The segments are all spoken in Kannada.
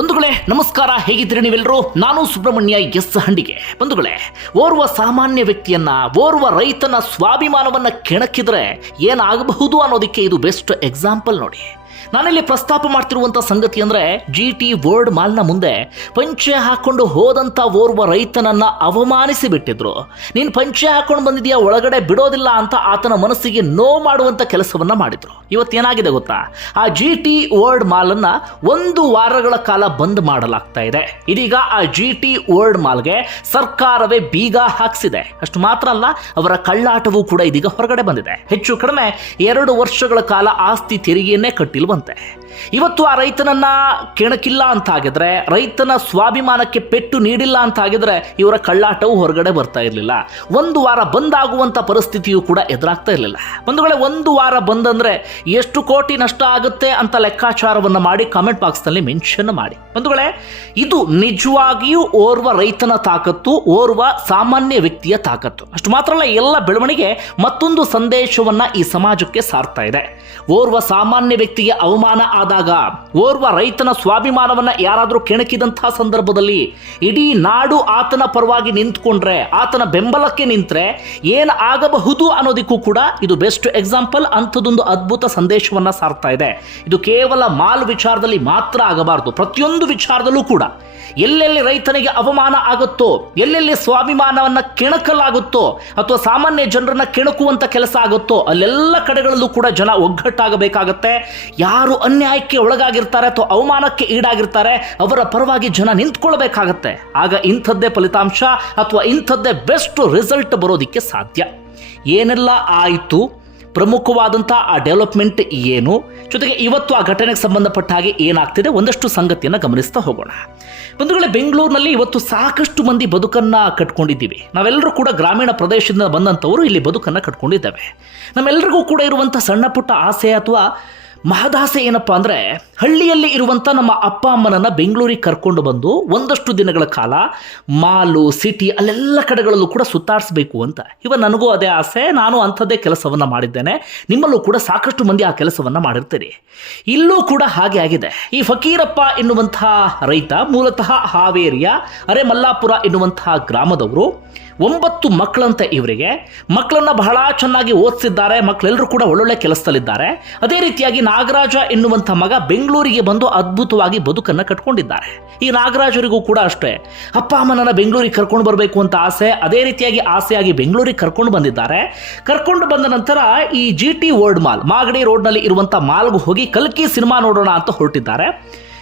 ಬಂಧುಗಳೇ, ನಮಸ್ಕಾರ. ಹೇಗಿದ್ದೀರಿ ನೀವೆಲ್ಲರೂ? ನಾನು ಸುಬ್ರಹ್ಮಣ್ಯ ಎಸ್ ಹಂಡಿಗೆ. ಬಂಧುಗಳೇ, ಓರ್ವ ಸಾಮಾನ್ಯ ವ್ಯಕ್ತಿಯನ್ನ, ಓರ್ವ ರೈತನ ಸ್ವಾಭಿಮಾನವನ್ನ ಕೆಣಕಿದ್ರೆ ಏನಾಗಬಹುದು ಅನ್ನೋದಕ್ಕೆ ಇದು ಬೆಸ್ಟ್ ಎಕ್ಸಾಂಪಲ್ ನೋಡಿ. ನಾನಿಲ್ಲಿ ಪ್ರಸ್ತಾಪ ಮಾಡ್ತಿರುವಂತ ಸಂಗತಿ ಅಂದ್ರೆ ಜಿ ಟಿ ವರ್ಲ್ಡ್ ಮಾಲ್ನ ಮುಂದೆ ಪಂಚೆ ಹಾಕೊಂಡು ಹೋದಂತ ಓರ್ವ ರೈತನನ್ನ ಅವಮಾನಿಸಿ ಬಿಟ್ಟಿದ್ರು. ನೀನ್ ಪಂಚೆ ಹಾಕೊಂಡು ಬಂದಿದ್ಯಾ, ಒಳಗಡೆ ಬಿಡೋದಿಲ್ಲ ಅಂತ ಆತನ ಮನಸ್ಸಿಗೆ ನೋ ಮಾಡುವಂತ ಕೆಲಸವನ್ನ ಮಾಡಿದ್ರು. ಇವತ್ತೇನಾಗಿದೆ ಗೊತ್ತಾ? ಆ ಜಿ ಟಿ ಮಾಲ್ ಅನ್ನ ಒಂದು ವಾರಗಳ ಕಾಲ ಬಂದ್ ಮಾಡಲಾಗ್ತಾ ಇದೆ. ಇದೀಗ ಆ ಜಿ ಟಿ ವರ್ಲ್ಡ್ ಮಾಲ್ಗೆ ಸರ್ಕಾರವೇ ಬೀಗ ಹಾಕ್ಸಿದೆ. ಅಷ್ಟು ಮಾತ್ರ ಅಲ್ಲ, ಅವರ ಕಳ್ಳಾಟವೂ ಕೂಡ ಇದೀಗ ಹೊರಗಡೆ ಬಂದಿದೆ. ಹೆಚ್ಚು ಕಡಿಮೆ ಎರಡು ವರ್ಷಗಳ ಕಾಲ ಆಸ್ತಿ ತೆರಿಗೆಯನ್ನೇ ಕಟ್ಟಿಲ್ವಂತೆ ಇವತ್ತು ಆ ರೈತನನ್ನ ಕೆಣಕಿಲ್ಲ ಅಂತ ಆಗಿದ್ರೆ ರೈತನ ಸ್ವಾಭಿಮಾನಕ್ಕೆ ಪೆಟ್ಟು ನೀಡಿಲ್ಲ ಅಂತ ಆಗಿದ್ರೆ ಇವರ ಕಳ್ಳಾಟವು ಹೊರಗಡೆ ಬರ್ತಾ ಇರಲಿಲ್ಲ. ಒಂದು ವಾರ ಬಂದಾಗುವಂತ ಪರಿಸ್ಥಿತಿಯು ಕೂಡ ಎದುರಾಗ್ತಾ ಇರಲಿಲ್ಲ. ವೇಳೆ ಒಂದು ವಾರ ಬಂದಂದ್ರೆ ಎಷ್ಟು ಕೋಟಿ ನಷ್ಟ ಆಗುತ್ತೆ ಅಂತ ಲೆಕ್ಕಾಚಾರವನ್ನ ಮಾಡಿ ಕಾಮೆಂಟ್ ಬಾಕ್ಸ್ನಲ್ಲಿ ಮೆನ್ಷನ್ ಮಾಡಿ. ಬಂಧುಗಳೇ, ಇದು ನಿಜವಾಗಿಯೂ ಓರ್ವ ರೈತನ ತಾಕತ್ತು, ಓರ್ವ ಸಾಮಾನ್ಯ ವ್ಯಕ್ತಿಯ ತಾಕತ್ತು. ಅಷ್ಟು ಮಾತ್ರ ಅಲ್ಲ, ಎಲ್ಲ ಬೆಳವಣಿಗೆ ಮತ್ತೊಂದು ಸಂದೇಶವನ್ನ ಈ ಸಮಾಜಕ್ಕೆ ಸಾರ್ತಾ ಇದೆ. ಓರ್ವ ಸಾಮಾನ್ಯ ವ್ಯಕ್ತಿಗೆ ಅವಮಾನ ಆದಾಗ ಓರ್ವ ರೈತನ ಸ್ವಾಭಿಮಾನವನ್ನ ಯಾರಾದರೂ ಕೆಣಕಿದಂತಹ ಸಂದರ್ಭದಲ್ಲಿ ಇಡೀ ನಾಡು ಆತನ ಪರವಾಗಿ ನಿಂತ್ಕೊಂಡ್ರೆ, ಆತನ ಬೆಂಬಲಕ್ಕೆ ನಿಂತ್ರೆ ಏನು ಆಗಬಹುದು ಅನ್ನೋದಕ್ಕೂ ಕೂಡ ಇದು ಬೆಸ್ಟ್ ಎಕ್ಸಾಂಪಲ್ ಅಂಥದ್ದೊಂದು ಅದ್ಭುತ ಸಂದೇಶವನ್ನ ಸಾರ್ತಾ ಇದೆ. ಇದು ಕೇವಲ ಮಾಲ್ ವಿಚಾರದಲ್ಲಿ ಮಾತ್ರ ಆಗಬಾರದು, ಪ್ರತಿಯೊಂದು ವಿಚಾರದಲ್ಲೂ ಕೂಡ. ಎಲ್ಲೆಲ್ಲಿ ರೈತನಿಗೆ ಅವಮಾನ ಆಗುತ್ತೋ, ಎಲ್ಲೆಲ್ಲಿ ಸ್ವಾಭಿಮಾನವನ್ನ ಕೆಣಕಲಾಗುತ್ತೋ, ಅಥವಾ ಸಾಮಾನ್ಯ ಜನರನ್ನ ಕೆಣಕುವಂತ ಕೆಲಸ ಆಗುತ್ತೋ, ಅಲ್ಲೆಲ್ಲ ಕಡೆಗಳಲ್ಲೂ ಕೂಡ ಜನ ಒಗ್ಗಟ್ಟಾಗಬೇಕಾಗತ್ತೆ. ಯಾರು ಅನ್ಯಾಯಕ್ಕೆ ಒಳಗಾಗಿರ್ತಾರೆ ಅಥವಾ ಅವಮಾನಕ್ಕೆ ಈಡಾಗಿರ್ತಾರೆ, ಅವರ ಪರವಾಗಿ ಜನ ನಿಂತ್ಕೊಳ್ಬೇಕಾಗತ್ತೆ. ಆಗ ಇಂಥದ್ದೇ ಫಲಿತಾಂಶ ಅಥವಾ ಇಂಥದ್ದೇ ಬೆಸ್ಟ್ ರಿಸಲ್ಟ್ ಬರೋದಕ್ಕೆ ಸಾಧ್ಯ. ಏನೆಲ್ಲ ಆಯಿತು? ಪ್ರಮುಖವಾದಂಥ ಆ ಡೆವಲಪ್ಮೆಂಟ್ ಏನು? ಜೊತೆಗೆ ಇವತ್ತು ಆ ಘಟನೆಗೆ ಸಂಬಂಧಪಟ್ಟ ಹಾಗೆ ಏನಾಗ್ತಿದೆ? ಒಂದಷ್ಟು ಸಂಗತಿಯನ್ನು ಗಮನಿಸ್ತಾ ಹೋಗೋಣ. ಬಂಧುಗಳೇ, ಬೆಂಗಳೂರಿನಲ್ಲಿ ಇವತ್ತು ಸಾಕಷ್ಟು ಮಂದಿ ಬದುಕನ್ನು ಕಟ್ಕೊಂಡಿದ್ದೀವಿ. ನಾವೆಲ್ಲರೂ ಕೂಡ ಗ್ರಾಮೀಣ ಪ್ರದೇಶದಿಂದ ಬಂದಂಥವರು ಇಲ್ಲಿ ಬದುಕನ್ನು ಕಟ್ಕೊಂಡಿದ್ದೇವೆ. ನಮ್ಮೆಲ್ಲರಿಗೂ ಕೂಡ ಇರುವಂಥ ಸಣ್ಣ ಪುಟ್ಟ ಆಸೆ ಅಥವಾ ಮಹದಾಸೆ ಏನಪ್ಪಾ ಅಂದರೆ ಹಳ್ಳಿಯಲ್ಲಿ ಇರುವಂಥ ನಮ್ಮ ಅಪ್ಪ ಅಮ್ಮನನ್ನು ಬೆಂಗಳೂರಿಗೆ ಕರ್ಕೊಂಡು ಬಂದು ಒಂದಷ್ಟು ದಿನಗಳ ಕಾಲ ಮಾಲು, ಸಿಟಿ ಅಲ್ಲೆಲ್ಲ ಕಡೆಗಳಲ್ಲೂ ಕೂಡ ಸುತ್ತಾಡಿಸ್ಬೇಕು ಅಂತ. ಇವ ನನಗೂ ಅದೇ ಆಸೆ, ನಾನು ಅಂಥದ್ದೇ ಕೆಲಸವನ್ನು ಮಾಡಿದ್ದೇನೆ. ನಿಮ್ಮಲ್ಲೂ ಕೂಡ ಸಾಕಷ್ಟು ಮಂದಿ ಆ ಕೆಲಸವನ್ನು ಮಾಡಿರ್ತೀರಿ. ಇಲ್ಲೂ ಕೂಡ ಹಾಗೆ ಆಗಿದೆ. ಈ ಫಕೀರಪ್ಪ ಎನ್ನುವಂಥ ರೈತ, ಮೂಲತಃ ಹಾವೇರಿಯ ಅರೆ ಮಲ್ಲಾಪುರ ಎನ್ನುವಂತಹ ಗ್ರಾಮದವರು ಒಂಬತ್ತು ಮಕ್ಕಳಂತೆ ಇವರಿಗೆ. ಮಕ್ಕಳನ್ನು ಬಹಳ ಚೆನ್ನಾಗಿ ಓದಿಸಿದ್ದಾರೆ. ಮಕ್ಕಳೆಲ್ಲರೂ ಕೂಡ ಒಳ್ಳೊಳ್ಳೆ ಕೆಲಸದಲ್ಲಿದ್ದಾರೆ. ಅದೇ ರೀತಿಯಾಗಿ ನಾಗರಾಜ ಎನ್ನುವಂಥ ಮಗ ಬೆಂಗಳೂರಿಗೆ ಬಂದು ಅದ್ಭುತವಾಗಿ ಬದುಕನ್ನು ಕಟ್ಕೊಂಡಿದ್ದಾರೆ. ಈ ನಾಗರಾಜರಿಗೂ ಕೂಡ ಅಷ್ಟೇ. ಅಪ್ಪ ಅಮ್ಮನನ್ನ ಬೆಂಗಳೂರಿಗೆ ಕರ್ಕೊಂಡು ಬರಬೇಕು ಅಂತ ಆಸೆ, ಅದೇ ರೀತಿಯಾಗಿ ಆಸೆಯಾಗಿ ಬೆಂಗಳೂರಿಗೆ ಕರ್ಕೊಂಡು ಬಂದಿದ್ದಾರೆ. ಕರ್ಕೊಂಡು ಬಂದ ನಂತರ ಈ G T world mall Magadi ರೋಡ್ನಲ್ಲಿ ಇರುವಂಥ ಮಾಲ್ಗೂ ಹೋಗಿ ಕಲ್ಕಿ ಸಿನಿಮಾ ನೋಡೋಣ ಅಂತ ಹೊರಟಿದ್ದಾರೆ.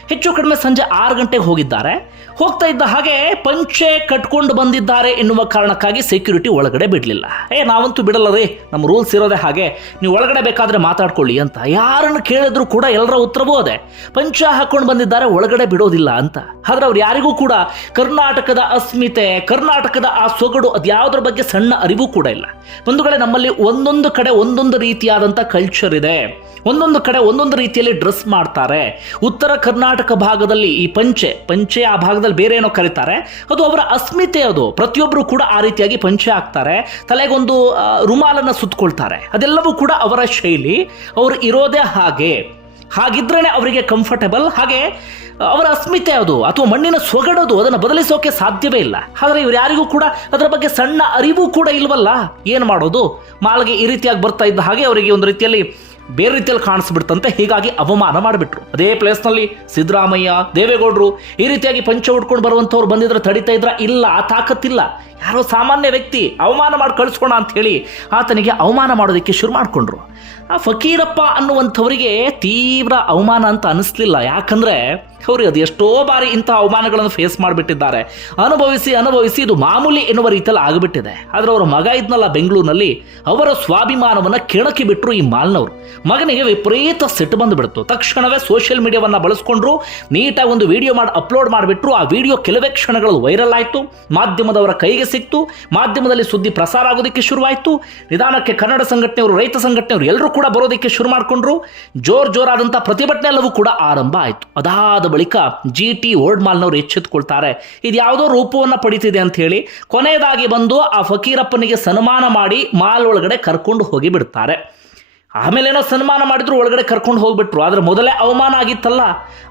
ಹೆಚ್ಚು ಕಡಿಮೆ ಸಂಜೆ ಆರು ಗಂಟೆಗೆ ಹೋಗಿದ್ದಾರೆ. ಹೋಗ್ತಾ ಇದ್ದ ಹಾಗೆ ಪಂಚೆ ಕಟ್ಕೊಂಡು ಬಂದಿದ್ದಾರೆ ಎನ್ನುವ ಕಾರಣಕ್ಕಾಗಿ ಸೆಕ್ಯೂರಿಟಿ ಒಳಗಡೆ ಬಿಡಲಿಲ್ಲ. ಏ, ನಾವಂತೂ ಬಿಡಲ್ಲ ರೀ. ನಮ್ಮ ರೂಲ್ಸ್ ಇರೋದೇ ಹಾಗೆ. ನೀವು ಒಳಗಡೆ ಬೇಕಾದ್ರೆ ಮಾತಾಡ್ಕೊಳ್ಳಿ ಅಂತ. ಯಾರನ್ನು ಕೇಳಿದ್ರು ಕೂಡ ಎಲ್ಲರ ಉತ್ತರವೂ ಅದೇ. ಪಂಚ ಹಾಕ್ಕೊಂಡು ಬಂದಿದ್ದಾರೆ, ಒಳಗಡೆ ಬಿಡೋದಿಲ್ಲ ಅಂತ. ಆದ್ರೆ ಅವ್ರು ಯಾರಿಗೂ ಕೂಡ ಕರ್ನಾಟಕದ ಅಸ್ಮಿತೆ, ಕರ್ನಾಟಕದ ಆ ಸೊಗಡು ಅದ್ಯಾವುದ್ರ ಬಗ್ಗೆ ಸಣ್ಣ ಅರಿವು ಕೂಡ ಇಲ್ಲ. ಬಂಧುಗಳೇ, ನಮ್ಮಲ್ಲಿ ಒಂದೊಂದು ಕಡೆ ಒಂದೊಂದು ರೀತಿಯಾದಂಥ ಕಲ್ಚರ್ ಇದೆ. ಒಂದೊಂದು ಕಡೆ ಒಂದೊಂದು ರೀತಿಯಲ್ಲಿ ಡ್ರೆಸ್ ಮಾಡ್ತಾರೆ. ಉತ್ತರ ಕರ್ನಾಟಕ ಭಾಗದಲ್ಲಿ ಈ ಪಂಚೆ ಪಂಚೆ ಆ ಭಾಗದಲ್ಲಿ ಬೇರೆ ಏನೋ ಕರೀತಾರೆ. ಅದು ಅವರ ಅಸ್ಮಿತೆ ಅದು. ಪ್ರತಿಯೊಬ್ಬರು ಕೂಡ ಆ ರೀತಿಯಾಗಿ ಪಂಚೆ ಹಾಕ್ತಾರೆ ತಲೆಗೊಂದು ರುಮಾಲನ್ನು ಸುತ್ತಕೊಳ್ತಾರೆ ಅದೆಲ್ಲವೂ ಕೂಡ ಅವರ ಶೈಲಿ. ಅವರು ಇರೋದೇ ಹಾಗೆ. ಹಾಗಿದ್ರೇನೆ ಅವರಿಗೆ ಕಂಫರ್ಟಬಲ್ ಹಾಗೆ, ಅವರ ಅಸ್ಮಿತೆ ಅದು, ಅಥವಾ ಮಣ್ಣಿನ ಸೊಗಡೋದು, ಅದನ್ನು ಬದಲಿಸೋಕೆ ಸಾಧ್ಯವೇ ಇಲ್ಲ. ಆದರೆ ಇವ್ರು ಯಾರಿಗೂ ಕೂಡ ಅದರ ಬಗ್ಗೆ ಸಣ್ಣ ಅರಿವು ಕೂಡ ಇಲ್ವಲ್ಲ? ಏನು ಮಾಡೋದು? ಮಾಲ್ಗೆ ಈ ರೀತಿಯಾಗಿ ಬರ್ತಾ ಇದ್ದ ಹಾಗೆ ಅವರಿಗೆ ಒಂದು ರೀತಿಯಲ್ಲಿ ಬೇರೆ ರೀತಿಯಲ್ಲಿ ಕಾಣಿಸ್ಬಿಡ್ತಂತೆ, ಹೀಗಾಗಿ ಅವಮಾನ ಮಾಡಿಬಿಟ್ರು. ಅದೇ ಪ್ಲೇಸ್ನಲ್ಲಿ ಸಿದ್ದರಾಮಯ್ಯ, ದೇವೇಗೌಡರು ಈ ರೀತಿಯಾಗಿ ಪಂಚ ಉಟ್ಕೊಂಡು ಬರುವಂಥವ್ರು ಬಂದಿದ್ರೆ ತಡಿತಾ ಇದ್ರ ಇಲ್ಲ ತಾಕತ್ತಿಲ್ಲ. ಯಾರೋ ಸಾಮಾನ್ಯ ವ್ಯಕ್ತಿ, ಅವಮಾನ ಮಾಡಿ ಕಳಿಸ್ಕೋಣ ಅಂತ ಹೇಳಿ ಆತನಿಗೆ ಅವಮಾನ ಮಾಡೋದಕ್ಕೆ ಶುರು ಮಾಡಿಕೊಂಡ್ರು. ಆ ಫಕೀರಪ್ಪ ಅನ್ನುವಂಥವರಿಗೆ ತೀವ್ರ ಅವಮಾನ ಅಂತ ಅನಿಸ್ಲಿಲ್ಲ. ಯಾಕಂದ್ರೆ ಅವ್ರಿಗೆ ಅದು ಎಷ್ಟೋ ಬಾರಿ ಇಂಥ ಅವಮಾನಗಳನ್ನು ಫೇಸ್ ಮಾಡಿಬಿಟ್ಟಿದ್ದಾರೆ. ಅನುಭವಿಸಿ ಅನುಭವಿಸಿ ಇದು ಮಾಮೂಲಿ ಎನ್ನುವ ರೀತಿಯಲ್ಲಿ ಆಗಿಬಿಟ್ಟಿದೆ. ಆದರೆ ಅವರ ಮಗ ಇದ್ನಲ್ಲ ಬೆಂಗಳೂರಿನಲ್ಲಿ, ಅವರ ಸ್ವಾಭಿಮಾನವನ್ನು ಕೆಣಕಿ ಬಿಟ್ಟರು ಈ ಮಾಲ್ನವರು. ಮಗನಿಗೆ ವಿಪರೀತ ಸೆಟ್ ಬಂದುಬಿಡ್ತು. ತಕ್ಷಣವೇ ಸೋಷಿಯಲ್ ಮೀಡಿಯಾವನ್ನು ಬಳಸ್ಕೊಂಡ್ರು ನೀಟಾಗಿ ಒಂದು ವಿಡಿಯೋ ಮಾಡಿ ಅಪ್ಲೋಡ್ ಮಾಡಿಬಿಟ್ರು. ಆ ವಿಡಿಯೋ ಕೆಲವೇ ಕ್ಷಣಗಳು ವೈರಲ್ ಆಯಿತು. ಮಾಧ್ಯಮದವರ ಕೈಗೆ ಸಿಕ್ತು. ಮಾಧ್ಯಮದಲ್ಲಿ ಸುದ್ದಿ ಪ್ರಸಾರ ಆಗೋದಕ್ಕೆ ಶುರುವಾಯಿತು. ನಿಧಾನಕ್ಕೆ ಕನ್ನಡ ಸಂಘಟನೆಯವರು, ರೈತ ಸಂಘಟನೆಯವರು ಎಲ್ಲರೂ ಕೂಡ ಬರೋದಕ್ಕೆ ಶುರು ಮಾಡಿಕೊಂಡ್ರು. ಜೋರ್ ಜೋರಾದಂಥ ಪ್ರತಿಭಟನೆ ಎಲ್ಲವೂ ಕೂಡ ಆರಂಭ ಆಯಿತು. ಅದಾದ ಬಳಿಕ ಜಿ ಟಿ ವರ್ಲ್ಡ್ ಮಾಲ್ನವರು ಎಚ್ಚೆತ್ತುಕೊಳ್ತಾರೆ ಇದು ಯಾವುದೋ ರೂಪವನ್ನು ಪಡಿತಿದೆ ಅಂತ ಹೇಳಿ ಕೊನೆಯದಾಗಿ ಬಂದು ಆ ಫಕೀರಪ್ಪನಿಗೆ ಸನ್ಮಾನ ಮಾಡಿ ಮಾಲ್ ಒಳಗಡೆ ಕರ್ಕೊಂಡು ಹೋಗಿ ಬಿಡ್ತಾರೆ. ಆಮೇಲೇನೋ ಸನ್ಮಾನ ಮಾಡಿದ್ರು ಒಳಗಡೆ ಕರ್ಕೊಂಡು ಹೋಗ್ಬಿಟ್ರು. ಆದ್ರೆ ಮೊದಲೇ ಅವಮಾನ ಆಗಿತ್ತಲ್ಲ?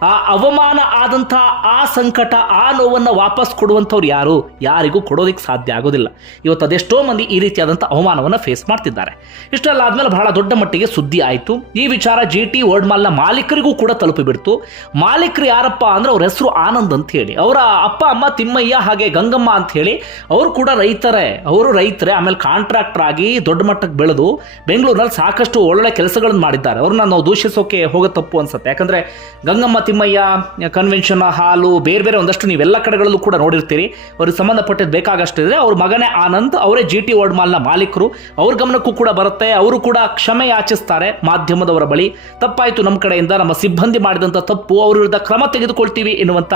ಆ ಅವಮಾನ ಆದಂಥ ಆ ಸಂಕಟ, ಆ ನೋವನ್ನು ವಾಪಸ್ ಕೊಡುವಂಥವ್ರು ಯಾರು? ಯಾರಿಗೂ ಕೊಡೋದಕ್ಕೆ ಸಾಧ್ಯ ಆಗೋದಿಲ್ಲ. ಇವತ್ತು ಅದೆಷ್ಟೋ ಮಂದಿ ಈ ರೀತಿಯಾದಂಥ ಅವಮಾನವನ್ನು ಫೇಸ್ ಮಾಡ್ತಿದ್ದಾರೆ. ಇಷ್ಟೆಲ್ಲ ಆದ್ಮೇಲೆ ಬಹಳ ದೊಡ್ಡ ಮಟ್ಟಿಗೆ ಸುದ್ದಿ ಆಯಿತು. ಈ ವಿಚಾರ ಜಿ ಟಿ ವರ್ಡ್ ಮಾಲ್ನ ಮಾಲೀಕರಿಗೂ ಕೂಡ ತಲುಪಿಬಿಡ್ತು. ಮಾಲೀಕರು ಯಾರಪ್ಪ ಅಂದ್ರೆ ಅವ್ರ ಹೆಸರು ಆನಂದ್ ಅಂತ ಹೇಳಿ. ಅವರ ಅಪ್ಪ, ಅಮ್ಮ, ತಿಮ್ಮಯ್ಯ ಹಾಗೆ ಗಂಗಮ್ಮ ಅಂತ ಹೇಳಿ ಅವರು ಕೂಡ ರೈತರೇ. ಅವರು ರೈತರೇ. ಆಮೇಲೆ ಕಾಂಟ್ರಾಕ್ಟರ್ ಆಗಿ ದೊಡ್ಡ ಮಟ್ಟಕ್ಕೆ ಬೆಳೆದು ಬೆಂಗಳೂರಿನಲ್ಲಿ ಸಾಕಷ್ಟು ಒಳ್ಳೊಳ್ಳೆ ಕೆಲಸಗಳನ್ನು ಮಾಡಿದ್ದಾರೆ. ಅವ್ರನ್ನ ನಾವು ದೂಷಿಸೋಕೆ ಹೋಗೋ ತಪ್ಪು ಅನ್ಸುತ್ತೆ. ಯಾಕಂದ್ರೆ ಗಂಗಮ್ಮ, ತಿಮ್ಮಯ್ಯ ಕನ್ವೆನ್ಷನ್ ಹಾಲು ಬೇರೆ ಬೇರೆ ಒಂದಷ್ಟು ನೀವೆಲ್ಲ ಕಡೆಗಳಲ್ಲೂ ಕೂಡ ನೋಡಿರ್ತೀರಿ. ಅವ್ರಿಗೆ ಸಂಬಂಧಪಟ್ಟಿದ್ದು ಬೇಕಾಗಷ್ಟು ಇದೆ ಅವ್ರ ಮಗನೇ ಆನಂದ್, ಅವರೇ ಜಿ ಟಿ ವರ್ಡ್ ಮಾಲ್ನ ಮಾಲೀಕರು. ಅವ್ರ ಗಮನಕ್ಕೂ ಕೂಡ ಬರುತ್ತೆ. ಅವರು ಕೂಡ ಕ್ಷಮೆ ಯಾಚಿಸ್ತಾರೆ ಮಾಧ್ಯಮದವರ ಬಳಿ. ತಪ್ಪಾಯಿತು ನಮ್ಮ ಕಡೆಯಿಂದ, ನಮ್ಮ ಸಿಬ್ಬಂದಿ ಮಾಡಿದಂಥ ತಪ್ಪು, ಅವ್ರ ವಿರುದ್ಧ ಕ್ರಮ ತೆಗೆದುಕೊಳ್ತೀವಿ ಎನ್ನುವಂಥ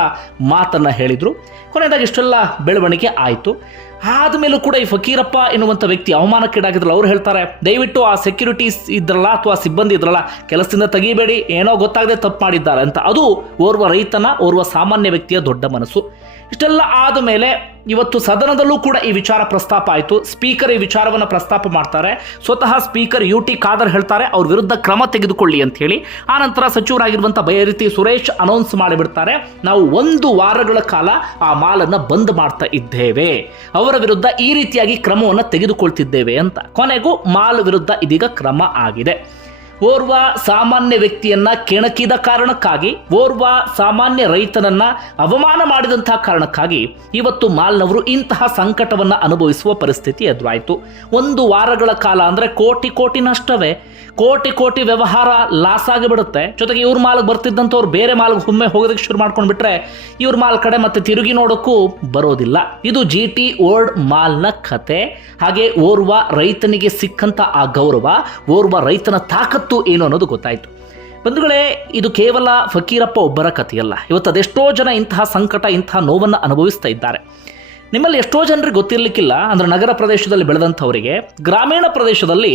ಮಾತನ್ನ ಹೇಳಿದರು. ಕೊನೆಯದಾಗಿ ಇಷ್ಟೆಲ್ಲ ಬೆಳವಣಿಗೆ ಆಯಿತು. ಆದಮೇಲೂ ಕೂಡ ಈ ಫಕೀರಪ್ಪ ಎನ್ನುವಂಥ ವ್ಯಕ್ತಿ ಅವಮಾನಕ್ಕೀಡಾಗಿದ್ರಲ್ಲ, ಅವ್ರು ಹೇಳ್ತಾರೆ, ದಯವಿಟ್ಟು ಆ ಸೆಕ್ಯೂರಿಟೀಸ್ ಇದ್ರಲ್ಲ ಅಥವಾ ಸಿಬ್ಬಂದಿ ಇದ್ರಲ್ಲ, ಕೆಲಸದಿಂದ ತೆಗಿಬೇಡಿ, ಏನೋ ಗೊತ್ತಾಗದೆ ತಪ್ಪು ಮಾಡಿದ್ದಾರೆ ಅಂತ. ಅದು ಓರ್ವ ರೈತನ, ಓರ್ವ ಸಾಮಾನ್ಯ ವ್ಯಕ್ತಿಯ ದೊಡ್ಡ ಮನಸ್ಸು. ಇಷ್ಟೆಲ್ಲ ಆದ ಮೇಲೆ ಇವತ್ತು ಸದನದಲ್ಲೂ ಕೂಡ ಈ ವಿಚಾರ ಪ್ರಸ್ತಾಪ ಆಯಿತು. ಸ್ಪೀಕರ್ ಈ ವಿಚಾರವನ್ನು ಪ್ರಸ್ತಾಪ ಮಾಡ್ತಾರೆ. ಸ್ವತಃ ಸ್ಪೀಕರ್ ಯು ಟಿ ಖಾದರ್ ಹೇಳ್ತಾರೆ, ಅವ್ರ ವಿರುದ್ಧ ಕ್ರಮ ತೆಗೆದುಕೊಳ್ಳಿ ಅಂತ ಹೇಳಿ. ಆ ನಂತರ ಸಚಿವರಾಗಿರುವಂಥ ಬೈರತಿ ಸುರೇಶ್ ಅನೌನ್ಸ್ ಮಾಡಿಬಿಡ್ತಾರೆ. ನಾವು ಒಂದು ವಾರಗಳ ಕಾಲ ಆ ಮಾಲನ್ನು ಬಂದ್ ಮಾಡ್ತಾ ಇದ್ದೇವೆ. ಅವರ ವಿರುದ್ಧ ಈ ರೀತಿಯಾಗಿ ಕ್ರಮವನ್ನು ತೆಗೆದುಕೊಳ್ತಿದ್ದೇವೆ ಅಂತ. ಕೊನೆಗೂ ಮಾಲ್ ವಿರುದ್ಧ ಇದೀಗ ಕ್ರಮ ಆಗಿದೆ. ಓರ್ವ ಸಾಮಾನ್ಯ ವ್ಯಕ್ತಿಯನ್ನ ಕೆಣಕಿದ ಕಾರಣಕ್ಕಾಗಿ, ಓರ್ವ ಸಾಮಾನ್ಯ ರೈತನನ್ನ ಅವಮಾನ ಮಾಡಿದಂತಹ ಕಾರಣಕ್ಕಾಗಿ ಇವತ್ತು ಮಾಲ್ನವರು ಇಂತಹ ಸಂಕಟವನ್ನ ಅನುಭವಿಸುವ ಪರಿಸ್ಥಿತಿ ಎದುರಾಯಿತು. ಒಂದು ವಾರಗಳ ಕಾಲ ಅಂದ್ರೆ ಕೋಟಿ ಕೋಟಿ ನಷ್ಟವೇ. ಕೋಟಿ ಕೋಟಿ ವ್ಯವಹಾರ ಲಾಸ್ ಆಗಿಬಿಡುತ್ತೆ. ಜೊತೆಗೆ ಇವ್ರ ಮಾಲ್ಗೆ ಬರ್ತಿದ್ದಂಥವ್ರು ಬೇರೆ ಮಾಲ್ಗೆ ಒಮ್ಮೆ ಹೋಗೋದಕ್ಕೆ ಶುರು ಮಾಡ್ಕೊಂಡು ಬಿಟ್ರೆ ಇವ್ರ ಮಾಲ್ ಕಡೆ ಮತ್ತೆ ತಿರುಗಿ ನೋಡೋಕ್ಕೂ ಬರೋದಿಲ್ಲ. ಇದು ಜಿ ಟಿ ಓಲ್ಡ್ ಮಾಲ್ನ ಕತೆ. ಹಾಗೆ ಓರ್ವ ರೈತನಿಗೆ ಸಿಕ್ಕಂತ ಆ ಗೌರವ, ಓರ್ವ ರೈತನ ತಾಕತ್ತು ಏನು ಅನ್ನೋದು ಗೊತ್ತಾಯಿತು. ಬಂಧುಗಳೇ, ಇದು ಕೇವಲ ಫಕೀರಪ್ಪ ಒಬ್ಬರ ಕಥೆಯಲ್ಲ. ಇವತ್ತು ಅದೆಷ್ಟೋ ಜನ ಇಂತಹ ಸಂಕಟ, ಇಂತಹ ನೋವನ್ನು ಅನುಭವಿಸ್ತಾ ಇದ್ದಾರೆ. ನಿಮ್ಮಲ್ಲಿ ಎಷ್ಟೋ ಜನರಿಗೆ ಗೊತ್ತಿರಲಿಕ್ಕಿಲ್ಲ, ಅಂದರೆ ನಗರ ಪ್ರದೇಶದಲ್ಲಿ ಬೆಳೆದಂಥವರಿಗೆ. ಗ್ರಾಮೀಣ ಪ್ರದೇಶದಲ್ಲಿ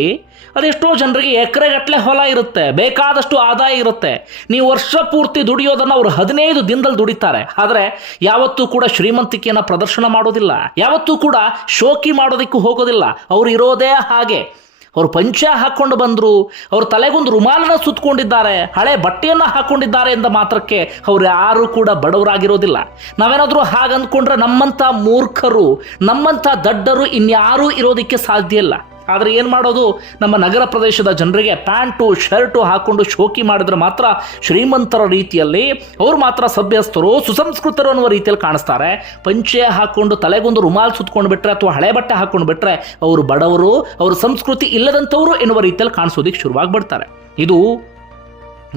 ಅದೆಷ್ಟೋ ಜನರಿಗೆ ಎಕರೆಗಟ್ಟಲೆ ಹೊಲ ಇರುತ್ತೆ, ಬೇಕಾದಷ್ಟು ಆದಾಯ ಇರುತ್ತೆ. ನೀವು ವರ್ಷ ಪೂರ್ತಿ ದುಡಿಯೋದನ್ನು ಅವರು ಹದಿನೈದು ದಿನದಲ್ಲಿ ದುಡಿತಾರೆ. ಆದರೆ ಯಾವತ್ತೂ ಕೂಡ ಶ್ರೀಮಂತಿಕೆಯನ್ನು ಪ್ರದರ್ಶನ ಮಾಡೋದಿಲ್ಲ. ಯಾವತ್ತೂ ಕೂಡ ಶೋಕಿ ಮಾಡೋದಕ್ಕೂ ಹೋಗೋದಿಲ್ಲ. ಅವರು ಇರೋದೇ ಹಾಗೆ. ಅವರು ಪಂಚ ಹಾಕ್ಕೊಂಡು ಬಂದರು, ಅವ್ರ ತಲೆಗೊಂದು ರುಮಾಲನ ಸುತ್ತಕೊಂಡಿದ್ದಾರೆ ಹಳೆ ಬಟ್ಟೆಯನ್ನು ಹಾಕೊಂಡಿದ್ದಾರೆ ಎಂದ ಮಾತ್ರಕ್ಕೆ ಅವ್ರು ಯಾರೂ ಕೂಡ ಬಡವರಾಗಿರೋದಿಲ್ಲ. ನಾವೇನಾದರೂ ಹಾಗೆ ಅಂದ್ಕೊಂಡ್ರೆ ನಮ್ಮಂಥ ಮೂರ್ಖರು, ನಮ್ಮಂಥ ದಡ್ಡರು ಇನ್ಯಾರೂ ಇರೋದಕ್ಕೆ ಸಾಧ್ಯ ಇಲ್ಲ. ಆದರೆ ಏನು ಮಾಡೋದು? ನಮ್ಮ ನಗರ ಪ್ರದೇಶದ ಜನರಿಗೆ ಪ್ಯಾಂಟು, ಶರ್ಟು ಹಾಕೊಂಡು ಶೋಕಿ ಮಾಡಿದ್ರೆ ಮಾತ್ರ ಶ್ರೀಮಂತರ ರೀತಿಯಲ್ಲಿ ಅವರು ಮಾತ್ರ ಸಭ್ಯಸ್ಥರು, ಸುಸಂಸ್ಕೃತರು ಅನ್ನುವ ರೀತಿಯಲ್ಲಿ ಕಾಣಿಸ್ತಾರೆ. ಪಂಚೆ ಹಾಕೊಂಡು ತಲೆಗೊಂದು ರುಮಾಲ್ ಸುತ್ಕೊಂಡು ಬಿಟ್ರೆ ಅಥವಾ ಹಳೆ ಬಟ್ಟೆ ಹಾಕೊಂಡು ಬಿಟ್ರೆ ಅವರು ಬಡವರು, ಅವ್ರ ಸಂಸ್ಕೃತಿ ಇಲ್ಲದಂಥವರು ಎನ್ನುವ ರೀತಿಯಲ್ಲಿ ಕಾಣಿಸೋದಿಕ್ಕೆ ಶುರುವಾಗಿಬಿಡ್ತಾರೆ. ಇದು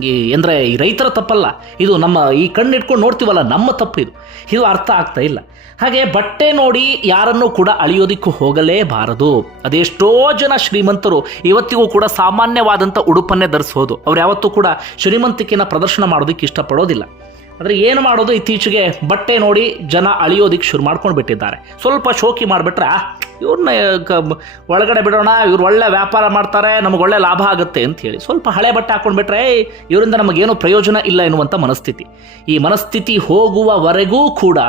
ಈ ಅಂದರೆ ಈ ರೈತರ ತಪ್ಪಲ್ಲ. ಇದು ನಮ್ಮ ಈ ಕಣ್ಣಿಟ್ಕೊಂಡು ನೋಡ್ತೀವಲ್ಲ, ನಮ್ಮ ತಪ್ಪು ಇದು. ಇದು ಅರ್ಥ ಆಗ್ತಾ ಇಲ್ಲ. ಹಾಗೆ ಬಟ್ಟೆ ನೋಡಿ ಯಾರನ್ನೂ ಕೂಡ ಅಳಿಯೋದಿಕ್ಕೂ ಹೋಗಲೇಬಾರದು. ಅದೆಷ್ಟೋ ಜನ ಶ್ರೀಮಂತರು ಇವತ್ತಿಗೂ ಕೂಡ ಸಾಮಾನ್ಯವಾದಂಥ ಉಡುಪನ್ನೇ ಧರಿಸೋದು. ಅವ್ರು ಯಾವತ್ತೂ ಕೂಡ ಶ್ರೀಮಂತಿಕೆಯನ್ನು ಪ್ರದರ್ಶನ ಮಾಡೋದಕ್ಕೆ ಇಷ್ಟಪಡೋದಿಲ್ಲ. ಆದರೆ ಏನು ಮಾಡೋದು ಇತ್ತೀಚೆಗೆ ಬಟ್ಟೆ ನೋಡಿ ಜನ ಅಳಿಯೋದಿಕ್ಕೆ ಶುರು ಮಾಡ್ಕೊಂಡು ಬಿಟ್ಟಿದ್ದಾರೆ. ಸ್ವಲ್ಪ ಶೋಕಿ ಮಾಡಿಬಿಟ್ರೆ ಇವ್ರನ್ನ ಒಳಗಡೆ ಬಿಡೋಣ, ಇವ್ರು ಒಳ್ಳೆ ವ್ಯಾಪಾರ ಮಾಡ್ತಾರೆ, ನಮಗೆ ಒಳ್ಳೆ ಲಾಭ ಆಗುತ್ತೆ ಅಂತ ಹೇಳಿ. ಸ್ವಲ್ಪ ಹಳೆ ಬಟ್ಟೆ ಹಾಕೊಂಡ್ಬಿಟ್ರೆ ಇವರಿಂದ ನಮಗೇನು ಪ್ರಯೋಜನ ಇಲ್ಲ ಎನ್ನುವಂಥ ಮನಸ್ಥಿತಿ. ಈ ಮನಸ್ಥಿತಿ ಹೋಗುವವರೆಗೂ ಕೂಡ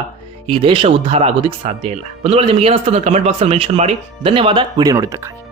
ಈ ದೇಶ ಉದ್ಧಾರ ಆಗೋದಕ್ಕೆ ಸಾಧ್ಯ ಇಲ್ಲ. ಒಂದು ವೇಳೆ ನಿಮ್ಗೆ ಏನಿಸ್ತದೆ ಕಮೆಂಟ್ ಬಾಕ್ಸಲ್ಲಿ ಮೆನ್ಷನ್ ಮಾಡಿ. ಧನ್ಯವಾದ, ವಿಡಿಯೋ ನೋಡಿದ್ದಕ್ಕಾಗಿ.